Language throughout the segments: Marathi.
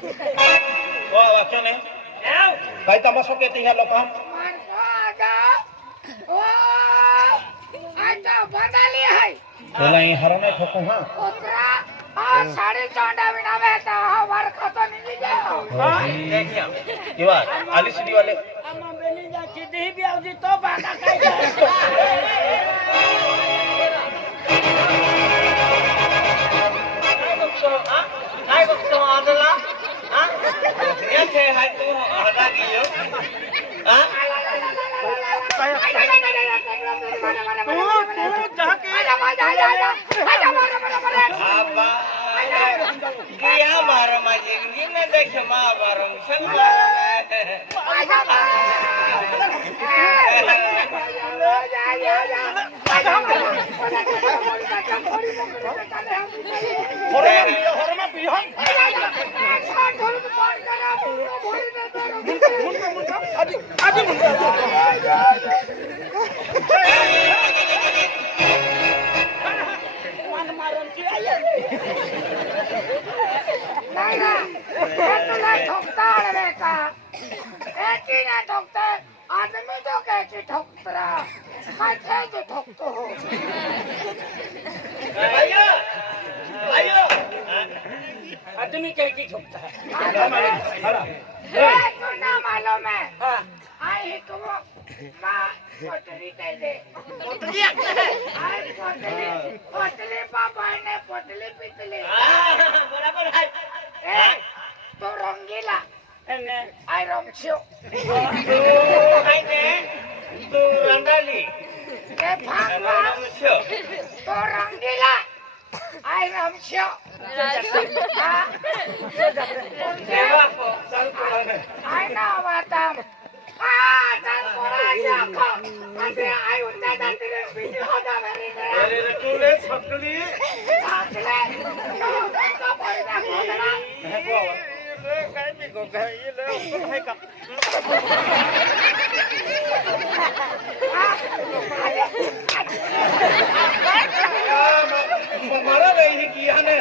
वा वाक्य ने काय तमाशा केती ह्या लोकां त्याला ही हरणे ठोकू हा साड़ी चौंडा बिना बैठा हमार खाता नहीं जाओ किंवा आली सिटी वाले अम्मा बेली जा चिदी भी आवदी तो बाका काय काय बघतो आदला हां याचे हाय तू हदा गेलो हां क्या मारा माझी न देख मा बारम आदमी तो कैसे ठोकता मैं कैसे ठोकता हूँ आयो आयो आदमी कैसे ठोकता है ना मालूम है आई तुम माँ पोटली कह दे पोटली आई पोटली पापा ने पोटली पिटली बराबर है तो रंगीला आई रंगशियो काय ने तू रंगाली ए भागवा तो रंगीला आई रंगशियो देवा को चल कोने आई ना वातम चल कोना जाको अरे आई उन्ना दाते वीडियो होता मेरे अरे तूने छकली छकले का पैदा होना है को काय मी को काय ले है का मारा नहीं किया ने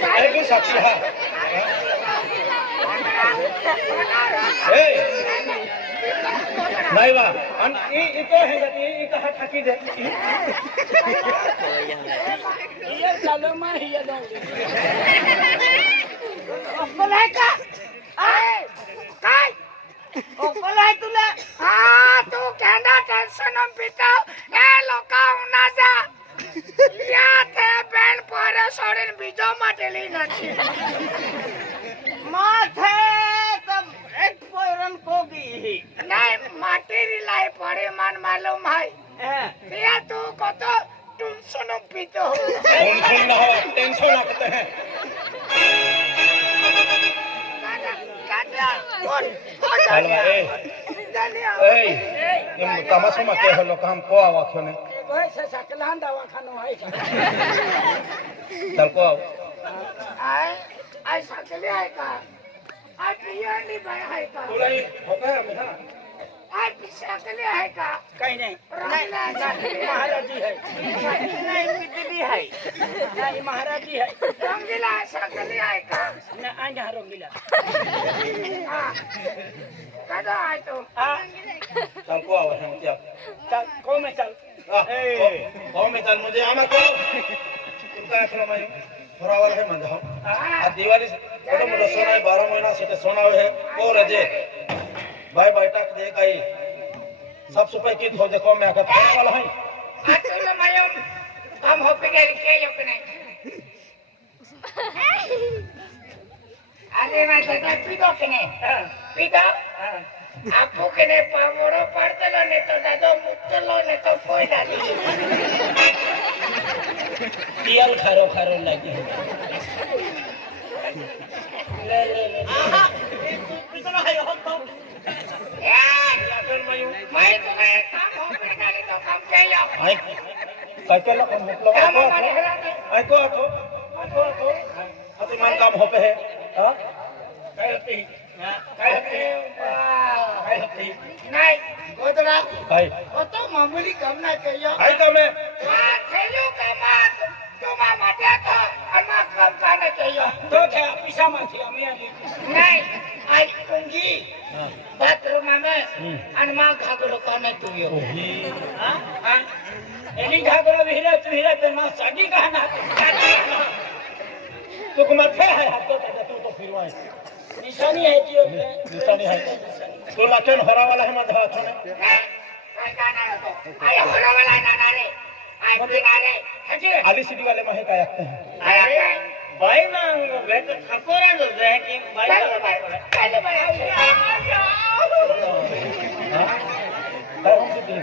काय की साक्षी हा नाही वा आणि इको हे ई का ठाकी दे ये चलो मैं ये दूंगी अप्पल का आए काय अप्पल है तुला हां तू केंदा टेंशन में पिता ए लोका उना जा या ते बेन पर सोडन बीजो माटेली नथी माथे तब एक पोरन कोगी नहीं माटेरी लाई पड़े मन मालूम है या तू कत टेंशन में पितो टेंशन ना हो टेंशन ना करते हैं ए तमाशा में के हो लोग हम को आवाक्यो ने भाई से सकलान दवाखाना है चल को आई सकले है का आई पियनी भाई है का तुला ही होता है मैं आई सकले है का काही नाही महाराज जी है नाही बिजली है नहीं महाराज जी है रंगीला सकले है का ना आंजा रंगीला कदा आए तो चल को आवा हम क्या चल को में चल कौन में चल मुझे आना को उनका असला मैं फरावर है मन जाओ आ दिवाली छोटे मोटे सोना 12 महीना से सोना है को रजे भाई बेटा दे कई सब सुपाई की हो देखो मैं कहता वाला है अतुल मयम हम होपे के अपने अरे मैं तो पीतो कने पीतो आपको कने पावड़ो पड़तलो ने तो दादो मुत्तलो ने तो कोई डाली दियल खारो खारो लगे ले ले ले आहा पीतो है हो तो मैं तो काम होपे डाली तो काम चाहिए आई काय के लोग हम लोग आई को अति मान काम होपे है हां काय होती नहीं गोदरा आई वो तो मामूली काम ना कहियो आई का मैं थेलो का मात तो मामा माटे तो अनमा काम का न चाहिए तो क्या पिसा माथी आम्ही आली नहीं आई कुंगी हा. बाथरूम में हम्म. अनमा घागरो का न तू यो हां हां एनी घागरा विहिरा पे मा साडी का ना तू कुमाथे है हाथ तो तू फिरवाए निशानी है जी निशानी है तो लाचन हरा वाला है माझा हाथ में आई गाना तो आई होरा वाला ना रे आई बिना रे हजे आली सिटी वाले में है काय आते हैं आई बाई मांगो बेट ठकोरा जो है कि बाई पहले भाई काय हम सिटी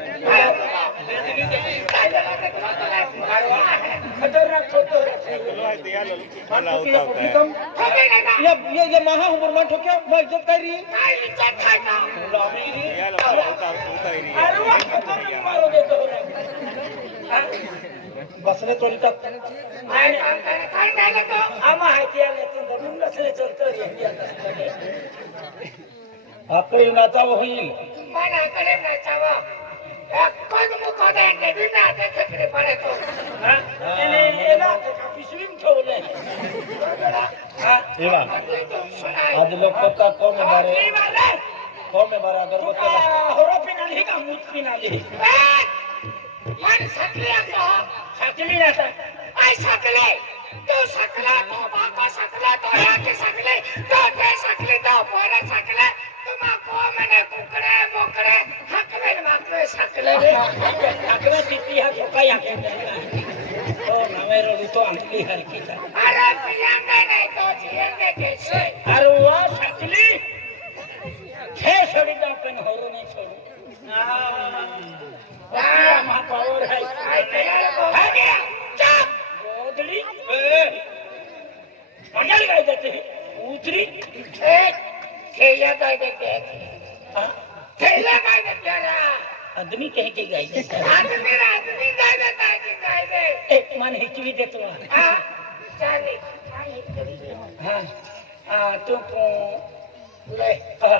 खतरनाक फोटो ये महा उमर में ठोक्या मैं इज्जत कर रही अरे वो खतरनाक मारो देतो बसने चोरी तक आमा हाती आले तर म्हणून नसले चलतो आपको युनाचा होईल पिशवीन ठेवले एवा आज लोग पता कम है बारे अगरबत्ती होरा पिनाली का मूत पिनाली साकली ना तर आई सकले तो सकला तो बाका सकला तो याके सकले तो ते सकले तो पोरा सकले तुम को मैंने कुकड़े मोकड़े हकले माकले सकले रे हकवे तिती हा धोका या के तो नवेरो तो अंकली हर की था अरे पियांगे नहीं तो जिएंगे कैसे अरे वाह साकली छे छोड़ी दा पेन होरो नहीं छोड़ू मा पावर है आई तेरा को आ गया चुप गोदड़ी मंडल गाय देते हैं उतरी एक खेया गाय देते हैं खेया गाय देते हैं आदमी कह के गाय देता है आदमी गाय देता है कि गाय दे एक मन हिचवी देतो हाँ चाली हाँ हाँ तू को ले हाँ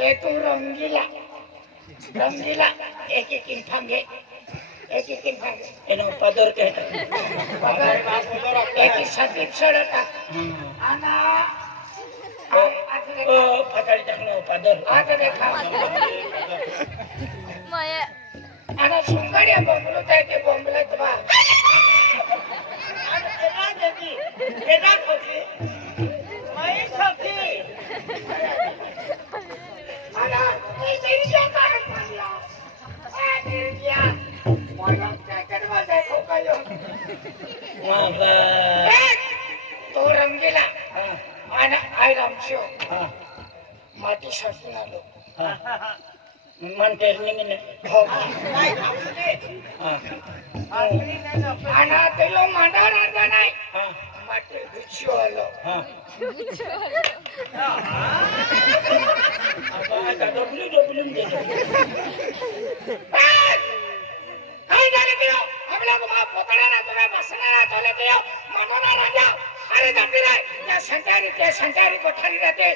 ए तू रंगीला एक इंफांगे एनो पदर कहता एक सतीप सड़ता आना ओ फटाड़ी तकनो पदर आता देखा आना सुंगड़िया बंगलो ताय के बंगला तबा केदा खोजी मैं खोजी आना ये तेरी क्या कर दिया ए दिया मोला क्या करवा दे को कयो वहां का तो रंगीला आना आई राम शो हाँ माटी सपना लो हाँ मन टेरनी में हाँ हाँ आना तेलो मांडा राजा नहीं हाँ माटी बिछो लो हाँ अब आजा डब्ल्यू दे आई जाने दियो हम लोग वहां पोतड़ा ना तो बसना ना चले दियो मनोना राजा अरे जाती रे या संचारी को ठरी रहते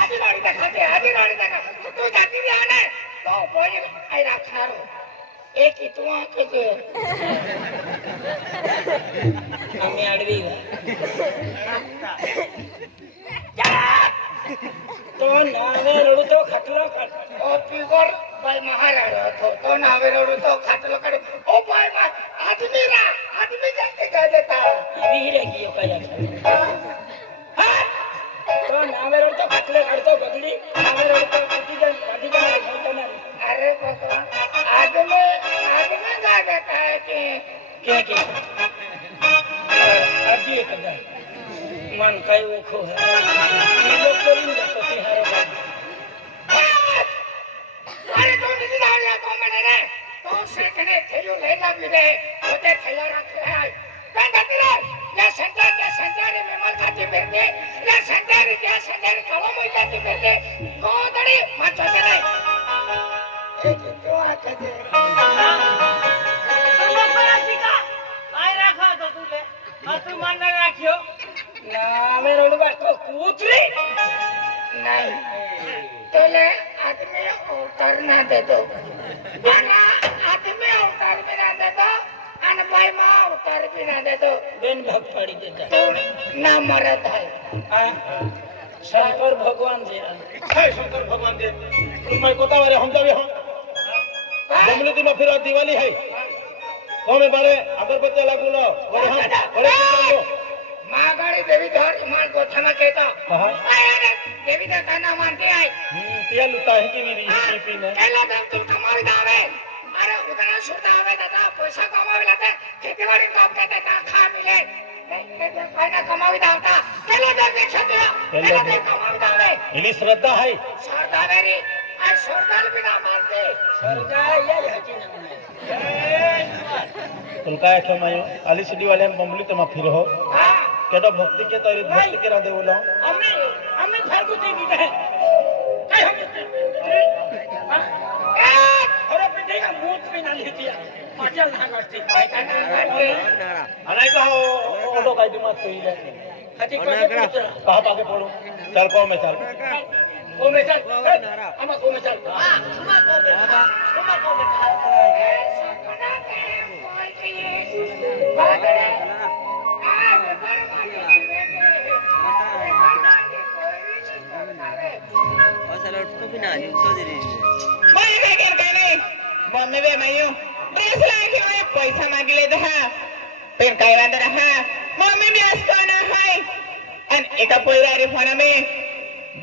आधी गाड़ी दिखाते तू जाती रे आने तो बोल आई रखना रो एक ही तू आके दे हमें अड़वी तो नावे रडू तो खतरा कर ओ पिगोर भाई महाराजा तो नावे रोड तो खातलो करे ओ भाई आदमी जाके कह देता अभी ही रहेगी यो कया तो नावे रडू तो खतरे करतो बदली नावे रडू तो कुटी जन अधिकार होता ना अरे भगवान आदमी कह देता है कि के अजी एक दा मन काय वो खो है लोग करेंगे तो तिहारे अरे तो नहीं डालिया तो मैंने रे तो सेकने थेयो लेना भी रे होते थैया रखे है कहते रे या संचारी में मत खाती फिरते या संचारी कलम हो जाती फिरते कोदड़ी मत होते नहीं एक तो आके दे आई रखा तो तूले तू मन न राखियो नावे रडू तो कूतरी नहीं तो ले आदमी उतरना दे दो आदमी उतर मेरा दे दो અને ભાઈ માં ઉતાર બી ના દેતો બેન ભાગ પાડી દેતા તું ના મરે થાય આ શંકર ભગવાન છે આ. हाय शंकर भगवान दे मैं कोता वाले हम जावे हम जमनी में फिर दिवाली है कोमे बारे अगरबत्ती लागुलो बड़े हम बड़े को માં ગાડી દેવી ધોર માર ગોઠામાં કહેતો હા. આય દેવી દેવતા ના માનતી આય तिया लुटा है की मेरी पीपी ने એલા દેવ તું કમાવી દાવે અરે ઉતરા સુતા આવે દાદા પૈસા કમાવી લાતે ખેતીવાડી કામ કરતે તા ખા મિલે કઈના કમાવી દાવતા એલા દેવ દેખતા એલા દેવ કમાવી દાવે इली श्रद्धा है સરદાર વેરી આ સરદાર બી ના માનતે सरकार या हाची ना तुलका है मैं आली सिटी वाले हम बमली तमा फिर हो હા केडो भक्ति के तरी भक्ति के राधे बोला અમે ફાલતુ થઈ ગઈ હે કઈ હમ અરે પીધે કા મૂત પે ના લીધી પાછળ ના નાસ્તી अनाई का ऑटो गाड़ी मत कोई ले હાથી કોને પુત્ર कहां पाके पड़ो चल को में चल કોમે ચાલ આમાં કોમે ચાલ હા સુમા કો બેઠા સુમા કો બેઠા સકના કે બોલતી બાગડે આ ઘર માં જીવે मम्मी बे मयू ड्रेस लाके मैं पैसा मांगी ले था फिर काय वांदा रहा मम्मी भी असतो ना हाय अन एका पोयरा रे फोन में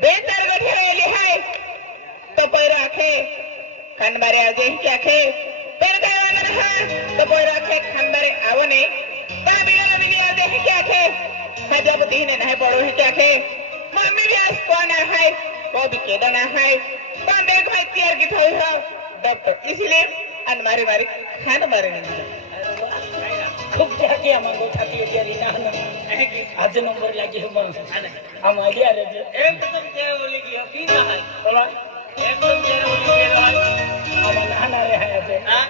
बेतर गठे वेली हाय तो पोयरा आखे खंडबारे आजे क्या खे फिर काय वांदा रहा तो पोयरा आखे खंडबारे आवो ने ता बिना बिना आजे क्या खे हजब दीने नहीं पड़ो है क्या खे मम्मी भी असतो ना हाय को भी केदा ना हाय पांडे भाई तैयार की थई हो डॉक्टर इसलिए अन मारे मारे खान मारे नहीं खूप त्याची आम्हाला छाती येते ना आज नंबर लागे हे म्हणून आम्हाला अरे एकदम ते बोली की की ना आहे बोला एकदम ते बोली की आहे आम्हाला हाणारे आहे अबे हां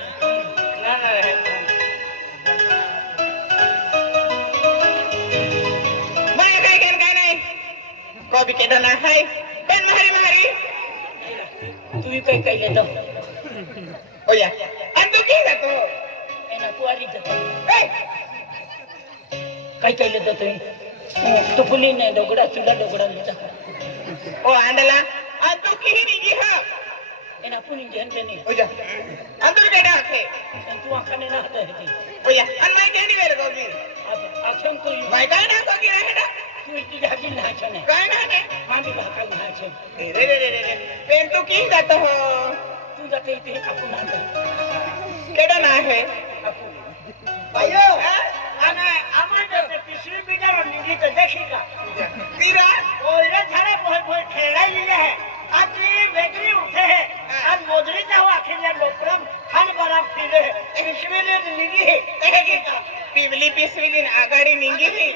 ना आहे मैं काय नहीं को भी केदा ना हाय पेन मारी मारी तू ही काय काय लेतो ओया अंदू की जातो एना कुवारी जातो ए काय काय लेतो तू फुली ने डोगडा चुला डोगडा लेता ओ आंडला अंदू की ही नहीं हा एना पुनी जेंटे नहीं ओया अंदू केदा आखे तू आखाने ना हटे है ओया अन मैं केनी वेर गोगी आखन तू मैं काय ना गोगी रहेडा तू इतनी जागी ना छने काय ना है मामी भाकल ना छे रे रे रे रे पेन तू की जातो हो तू जाते इथे आपण ना केदा ना है अयो आना आमार ते पिछली बिजार निधी तो देखी का तीरा ओरे झाडे पोहे पोहे खेळाई लिहिले है आज बेकरी उठे है आज मोजरी जाऊ आखिर लोकरम खान बरा फिरे पिछली ने निधी है देखी का पिवली पिसवी दिन आगाडी निंगी ही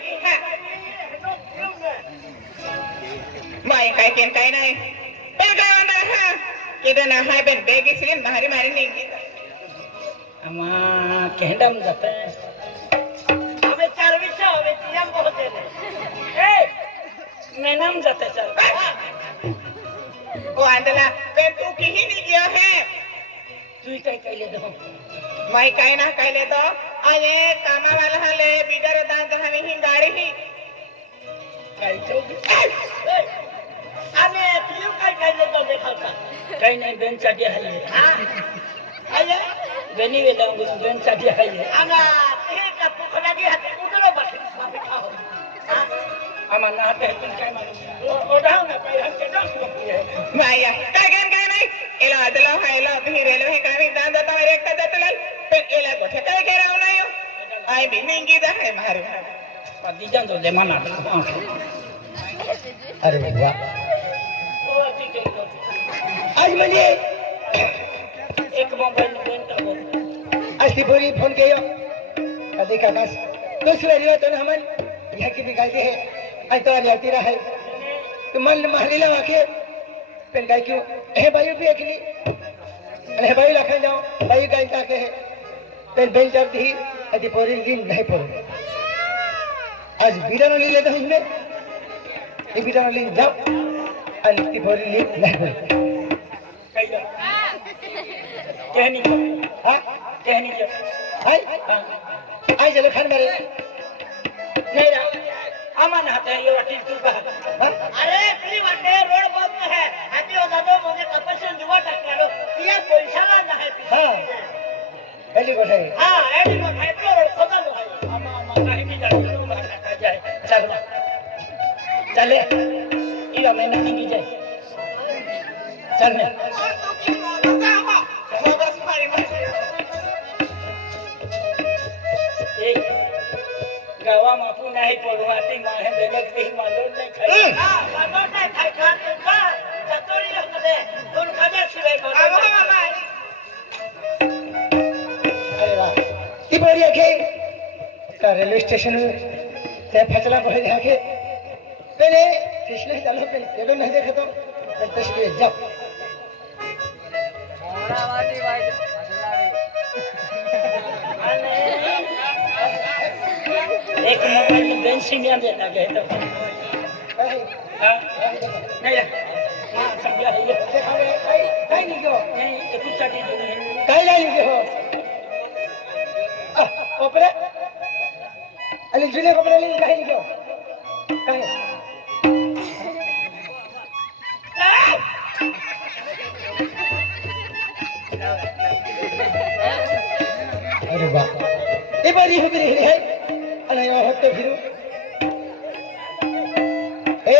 माय काय केन काय नाही पेन काय वांदा हा केदा ना हाय पेन बेग इसलिए मारी मारी निंगी आमा केंडम जाते अबे चारवीस अबे तियाम पोहते ए मैं नाम जाते चल ओ आंदला पेन तू की ही नहीं गया है तू काय काय ले दो मैं काय ना काय ले तो आये कामा वाला हले बिदर दान जहां ही गाड़ी ही काय चौकी अरे तू काय काय ले दो देखा का काय नाही बेन साठी आहे आये बेनी वेला बेन साठी आहे आगा हे का पोखला की हाते उडलो बाकी खाओ आमा ना हाते पण काय मारू ओढाव ना काय हाते डास आहे माया काय केन काय नाही एला आदला हायला भी रेल्वे कामी दान जाता रे एकटा जातलाल पण एला गोठे काय कराव नाही आय बी निंगी जा है मारे पादी जान दो दे मना अरे वाह ओ ठीक है आज म्हणजे एक मोबाइल बेन का आज ती पूरी फोन किया कदी का बस दूसरे लिए तो हमन यहाँ की निकालते हैं आज तो आज आती रहा है तो मन मारी ला आके पेन काय क्यों हे भाई भी अकेली अरे भाई लखन जाओ भाई का इनका के है पेन बेल जब दी अति पूरी दिन नहीं पड़ो आज बीड़ा ले लेता हूँ इसमें ये बीड़ा ले जाओ अति पूरी दिन नहीं पड़ो कहनी हाँ कहनी हाय हाँ आई चलो खान मारे नाही रा आम्हाला हाता ये वाटेल तू का अरे तुझी वाटे रोड बंद आहे आधी होता तो म्हणजे कपाशी दिवा टाकला तिया पैशाला नाही हाँ पहली बात है हा एडी मग काय तो रोड सदा लो आहे आम्हा आम्हा काही बी जाते तू का जाय चल बा चले इला महिना निघी जाय चल ने ए गावा मापू नाही पडू आती माहे बेलक ती मांडो नाही खाई हा मानो नाही काय का का चतोरी होते दोन काजा शिवाय अरे वाह ती बढ़िया के का रेलवे स्टेशन से फचला को जाके पहले फिसले चलो पहले केवल नहीं देखे तो तस्वीर जाओ एक मोबाइल में बेंची में दे लगे तो हां नहीं हां सब है ये काय नहीं गयो नहीं तो कुछ साठी नहीं काय नहीं गयो कपड़े अली जुने कपड़े ले काय नहीं गयो काय अरे वाह ये बड़ी हो गई है अरे यार हत्ते फिरो ए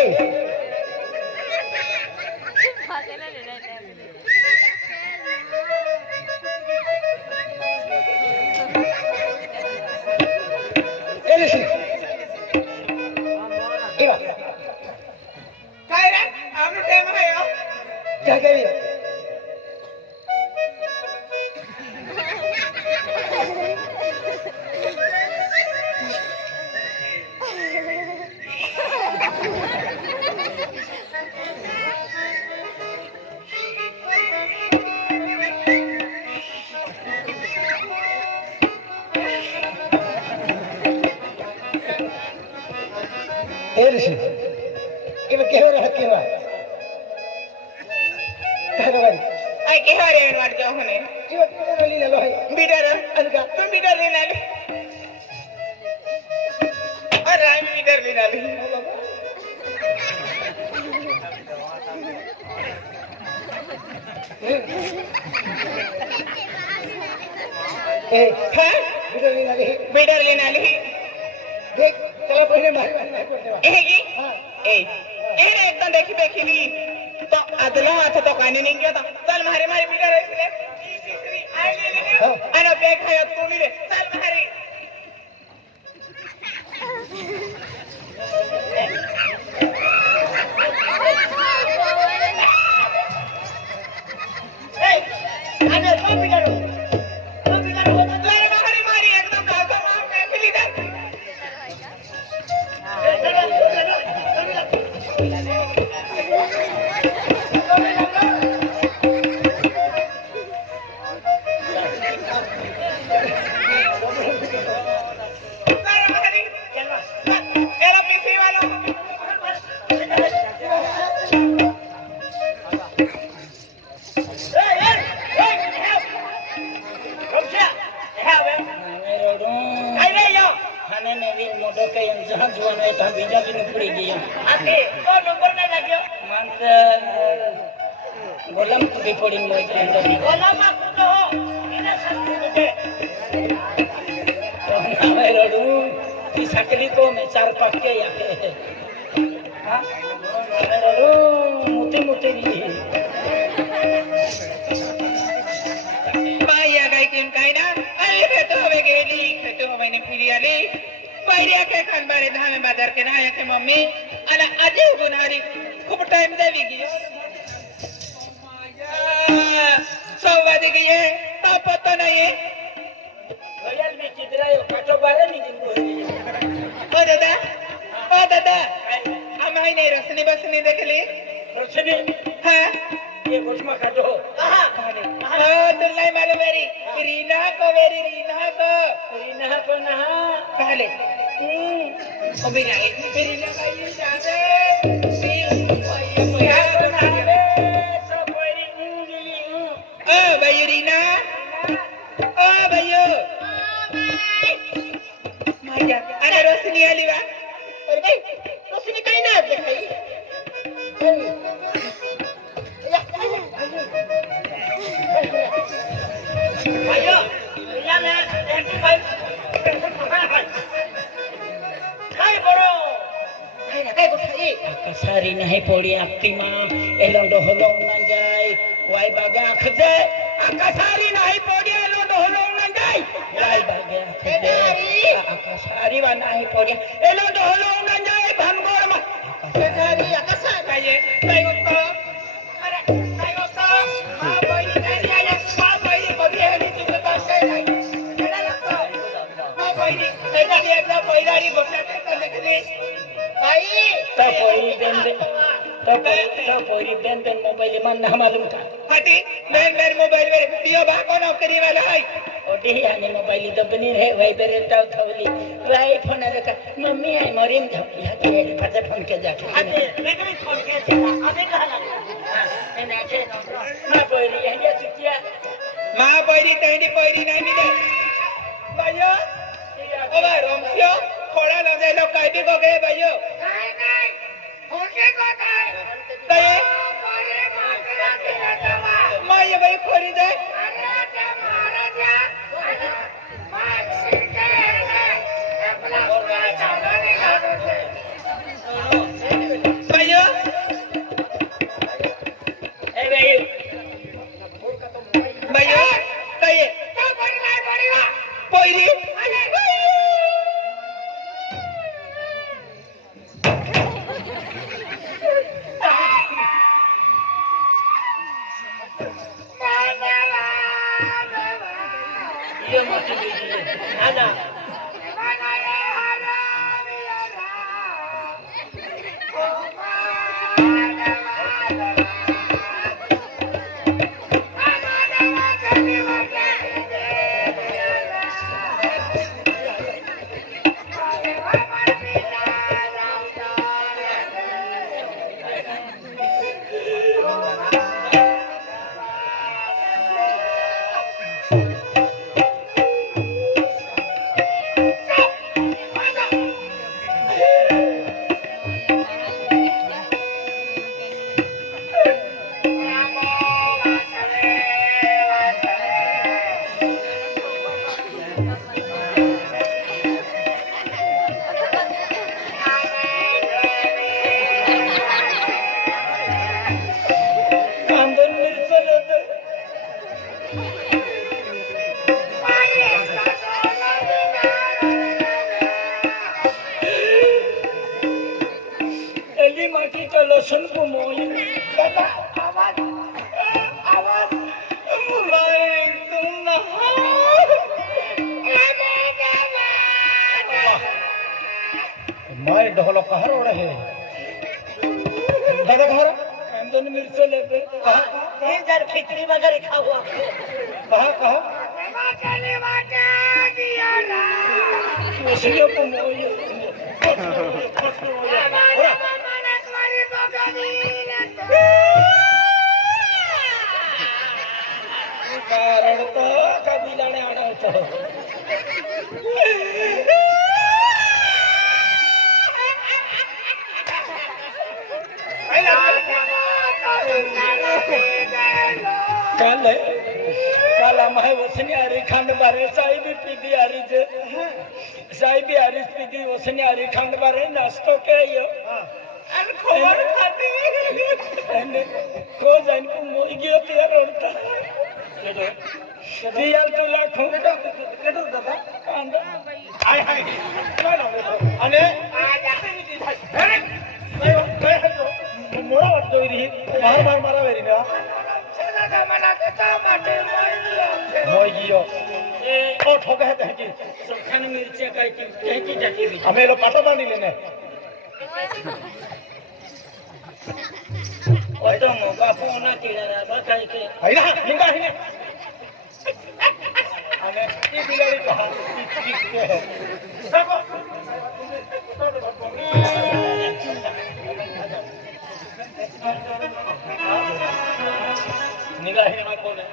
ए listen इवा काय रे आमनो टाइम आहे हो क्या कह रही ए listen इवा क्या हो रहा है क्या कह रहा है आई के हारे मार जाओ हने इवा क्या रोली ले लो है बिडर अनका तुम बिडर लेना ले अरे आई बिडर लेना ले ए हां इधर नहीं लगे बिडर लेना ले देख चलो पहले मारी मारी कर देवा एगी हां ए एरे एकदम देखी देखी ली तो अदला हाथ तो काने नहीं गया था चल मारे मारे बिडर है आई ले ले अरे बैग है तू नहीं ले चल मारे अरे पापी करो होता लारे मारी मारी एकदम गाल का मार मैं मिली दे लारे मारी एला पीसी वाला खाने में भी मोटो के जहां जुआन है तहां बीजा भी निकली गई मानत गोलम भी पड़ी लो हमें रोडू की सकली को में चार पक्के या हां हमें रोडू मुते मुते भी बाया गाय की उनकाई ना अरे खेतो हवे गेली खेतो हवे ने फिरी आली बायरिया के खान बारे धामे बाजार के ना के मम्मी अला अजे गुनारी खूब टाइम देवी गई सौ बज गई है तो पता नहीं है घड़ियाल में चित्रा यो काटो बारे नहीं जिनको ओ दादा हम आई नहीं रसनी बसनी देख ली रोशनी हाँ ये घुटमा काटो दुल्लाई मालूम मेरी रीना को रीना को नहा पहले ओ मेरी रीना भाई जाने ओ भाई रीना ओ भाइयो उसने काही ना देखाई भैया या मैं 25 काय करो काय गोठाई कसारी नाही पोडी आपतीमा एलोंडो हलवून ना जाय वाय बागे आखजे कसारी नाही पोडी एलोंडो हलवून ना जाय वाय बागे आखजे कसारी वा नाही पोडी एलोंडो हलवून ना जाय भानगोर मा कसारी कसा काय होतं अरे काय होतं मा बैली काय आया मा बैली कधी आली तुझं काम काय नाही केला लागतो मा बैली त्याच्यात एकदा बैलारी बसल्या तर लगेच बाई तो पोरी बेन मोबाइल मन ना मालूम था हाटी मेन मोबाइल में दियो बाको नौकरी वाला है ओडी आने मोबाइल तो बनी रहे वही बेरे टाउ थवली वही फोन रखा मम्मी आई मरीम धपली है के पता फोन के जाके अरे लेकिन फोन के अबे कहां लगा मैंने आके ना पोरी है ये चुतिया मां पैरी तैंडी पैरी नहीं मिले भाइयो ओ बा रोमसियो थोड़ा न दे लो काई भी को गए भाइयो काय नाही खोटे को काय तय बरे मागला केला मां ये भाई खोरी जाए अरे त्या महाराजा मागशी काय आपला काय चालला नाही घालते भाइयो ए भाई भाइयो तय तो बरी नाही बरी वा पैरी ये मोटी बेटी आना लसन को मोई दादा आवाज आवाज मुलाई तुम ना माय ढोल कहाँ रोड है दादा घर कांदन मिर्च लेते ये जर खिचड़ी वगैरह खाओ कहाँ कहाँ चले बाटे दिया ना उसने को मोई कारण तो कबीलाने आना होता काल आम्हाला वसनी आरी खांड बारे साहेबी पीदी आरी जे साहेबी आरी पीदी वसनी आरी खांड बारे नाश्तो के यो आणि खबर खाती को जाइन को मोई गयो तयार होता दियाल तो लाखों केटो दादा कांदा हाय हाय आणि मोडा वाटतो री मार मार मारा वेरी ना मोई गियो ओ ठोका है कहीं सुखान मिर्चे काय की कहीं जाती भी हमें लो पाटो बांधी लेने और तो मोगा पोना किनारा बताई के है ना लिंगा है ना हमें ये बिलाड़ी कहाँ के है सबको निगाह है ना कौन है